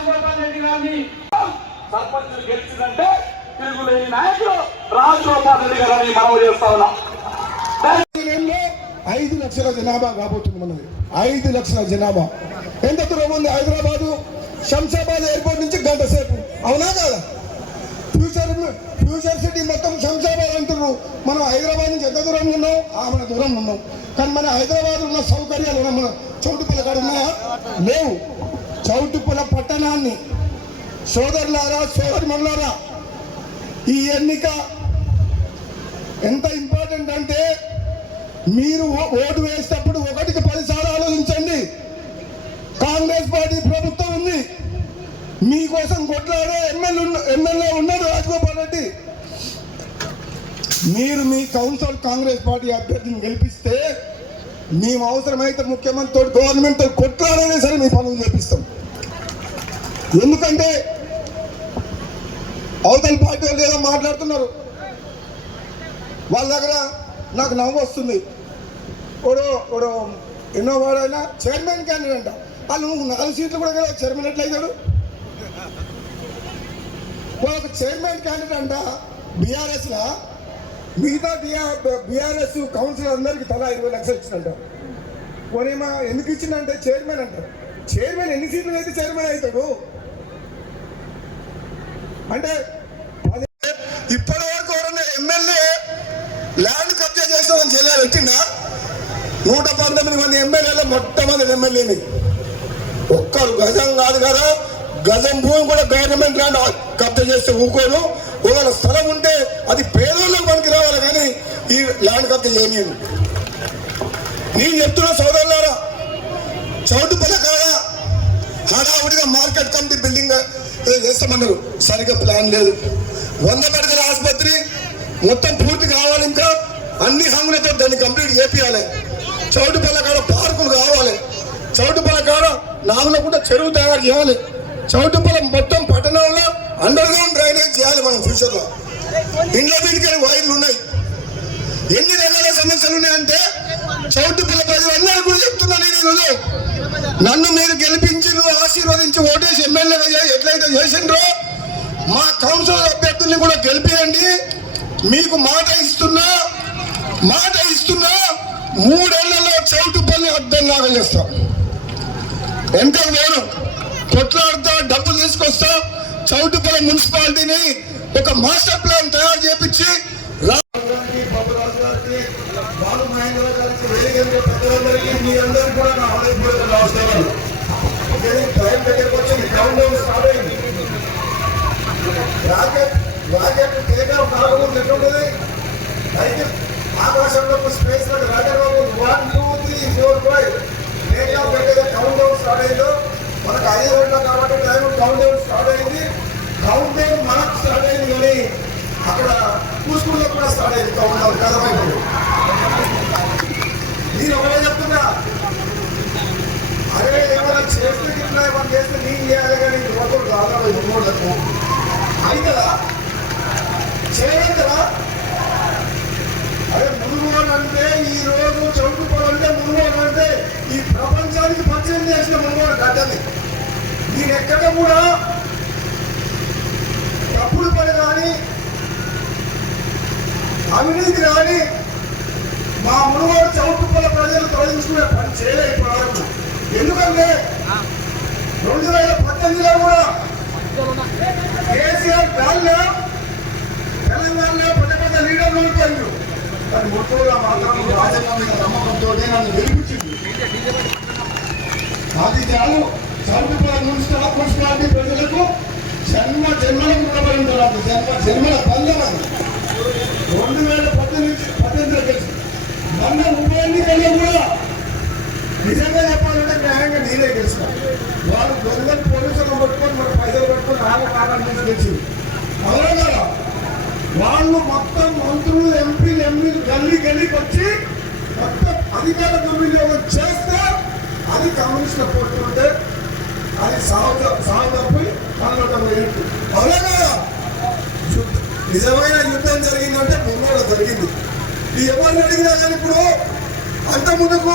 రాజగోపాల్ రెడ్డి గారిని సర్పంచ్ గెలిచిందంటే తిరుగులేని నాయకుడు రాజగోపాల్ రెడ్డి గారిని మనం చేస్తా ఉన్నాం. 5 లక్షల జనాభా కాబోతుంది మనది. 5 లక్షల జనాభా. ఎంత దూరం ఉంది హైదరాబాదు? శంషాబాద్ ఎయిర్పోర్ట్ నుంచి గంట సేపు, అవునా కాదా? ఫ్యూచర్ సిటీ మొత్తం శంషాబాద్ అంటున్నారు. మనం హైదరాబాద్ నుంచి ఎంత దూరంలో ఉన్నాం? మన దూరంలో ఉన్నాం. కానీ మన హైదరాబాద్ ఉన్న సౌకర్యాలు మన చౌటుపల్లి కాడ ఉన్నాయా? లేవు. చౌటుపల్లి పట్టణాన్ని సోదరులారా, సోదరిమణులారా, ఈ ఎన్నిక ఎంత ఇంపార్టెంట్ అంటే మీరు ఓటు వేసేటప్పుడు 1కి 10 సార్లు ఆలోచించండి. కాంగ్రెస్ పార్టీ ప్రభుత్వం ఉంది, మీకోసం కొట్లాడే ఎమ్మెల్యే ఉన్నాడు రాజగోపాల్ రెడ్డి. మీరు మీ కౌన్సిల్ కాంగ్రెస్ పార్టీ అభ్యర్థిని గెలిపిస్తే మేము అవసరమైతే ముఖ్యమంత్రితో గవర్నమెంట్తో కొట్లాడనే సరే మీ పనులు చేపిస్తాం. ఎందుకంటే అవతల పార్టీ వాళ్ళు ఏదో మాట్లాడుతున్నారు, వాళ్ళ దగ్గర నాకు నవ్వు వస్తుంది. ఎన్నో వాడైనా చైర్మన్ క్యాండిడేట్ అంట. వాళ్ళు 4 సీట్లు కూడా కదా చైర్మన్ ఎట్లయితాడు? ఒక చైర్మన్ క్యాండిడేట్ అంట బీఆర్ఎస్లా, మిగతా బీఆర్ఎస్ కౌన్సిలర్ అందరికి తలా 20 లక్షలు ఇచ్చినంట. పోనేమా ఎందుకు ఇచ్చిందంటే చైర్మన్ అంటారు. చైర్మన్ ఎన్ని సీట్లు అయితే చైర్మన్ అవుతాడు అంటే ఇప్పటి వరకు ఎవరన్నా ఎమ్మెల్యే ల్యాండ్ కబ్జా చేస్తామని జిల్లా పెట్టిందా? 119 మంది ఎమ్మెల్యేలు మొట్టమొదటి ఎమ్మెల్యేని ఒక్కరు గజం కాదు కదా, గజం భూమి కూడా గవర్నమెంట్ ల్యాండ్ కబ్జా చేస్తే ఊకోను. ఒకవేళ స్థలం ఉంటే అది పేదోళ్ళకి మనకి రావాలి, కానీ ఈ ల్యాండ్ కబ్జా చేయలేదు. నేను చెప్తున్నా సోదరులారా, చౌటుపల్లి కాడ హడావుడిగా మార్కెట్ కమిటీ బిల్డింగ్ చేస్తామన్నారు. సరిగ్గా ప్లాన్ లేదు. 100 పడకల ఆసుపత్రి మొత్తం పూర్తి కావాలి, ఇంకా అన్ని హంగులతో దాన్ని కంప్లీట్ చేపియాలి. చౌటుపల్లి కాడ పార్కులు కావాలి. చౌటుపల్లి కాడ నాగులకుంట చెరువు తయారు చేయాలి. చౌటుపల్లి మొత్తం పట్టణంలో అండర్ గ్రౌండ్ డ్రైనేజ్ చేయాలి. మనం ఫ్యూచర్లో ఇండ్ల మీదకి వైర్లు ఉన్నాయి. ఎన్ని రకాల సమస్యలు ఉన్నాయంటే చౌటుపల్లి ప్రజలందరూ కూడా చెప్తున్నాను. ఈరోజు నన్ను మీరు గెలిపించి ఆశీర్వదించి ఓటేసి ఎమ్మెల్యేగా ఎట్లయితే చేసిండ్రో మా కౌన్సిల్ అభ్యర్థుల్ని కూడా గెలిపియండి. మీకు మాట ఇస్తున్నా 3 ఏళ్లలో చౌటుపల్లి అర్థంలాగా చేస్తాం. ఎంత వేరు కొట్లాడుతా, డబ్బులు తీసుకొస్తా. చౌటుపల్లి మున్సిపాలిటీని ఒక మాస్టర్ ప్లాన్ తయారు చేపించి మీరందరూ కూడా నా హృదయపూర్వక నమస్కారాలు. టైం దగ్గరకు వచ్చి కౌంట్ డౌన్ స్టార్ట్ అయింది. రాకెట్ టేకాఫ్ కాకముందు ఎట్లుంటుంది? అయితే ఆకాశంలో స్పేస్ రాకెట్ 1 2 3 4 5 టేకాఫ్ అయితే కౌంట్ డౌన్ స్టార్ట్ అయిందో మనకు 5 గంటల కాబట్టి టైం కౌంట్ డౌన్ స్టార్ట్ అయింది. కౌంట్ డౌన్ మనకు స్టార్ట్ అయింది, కానీ అక్కడ స్కూల్లో కూడా స్టార్ట్ అయింది కౌంట్ డౌన్. కథమైపోయింది. నేను ఒకటే చెప్తున్నా, అరే ఏమైనా చేస్తే ఇట్లా ఏమైనా చేస్తే నేను చేయాలి, కానీ ఒకరు రాదా ఇవ్వకూడదు అవుతుందా? చేయగలరా? అదే మునుగోడు అంటే ఈరోజు చౌటుపల్లి అంటే మునుగోడు అంటే ఈ ప్రపంచానికి పరిచయం చేసిన మునుగోడు గడ్డని. నేను ఎక్కడ కూడా తప్పుడు పని కానీ అవినీతి కానీ మా మునుగోడు చౌటుపల్లి ప్రజలు తొలగించుకునే పని చేయలేకపోయారు. ఎందుకంటే 2018లో కూడా కేసీఆర్ గాల్లో తెలంగాణలో పెద్ద లీడర్లు ఉండిపోయారు. కానీ మొత్తంగా మాత్రం రాజకీయ మీద నమ్మకంతో నన్ను గెలిపించింది. అది చాలు. చౌటుపల్లి మున్సిపాలిటీ ప్రజలకు జన్మలకు రుణపడి ఉంటారు. జన్మల బంధం అది. 2018 గెలిచి మొన్న ఉప ఎన్నికల్లో కూడా నిజంగా చెప్పాలంటే న్యాయంగా నేనే గెలిచిన. వాళ్ళు దొంగలు పోలీసులను పట్టుకొని మన పైసలు పట్టుకొని ఆగకాలం నుంచి గెలిచింది. అవునా కదా? వాళ్ళు మొత్తం మంత్రులు ఎంపీలు గల్లీకి వచ్చి మొత్తం అధికార దుర్వినియోగం చేస్తే అది కమ్యూనిస్టుల పోతుంటే అది సాగుతపోయి కనబడటం లేదు. అవునా కదా? నిజమైన యుద్ధం జరిగిందంటే మున్నోడు జరిగింది. ఎవరిని అడిగినా కానీ ఇప్పుడు అంత ముందుకు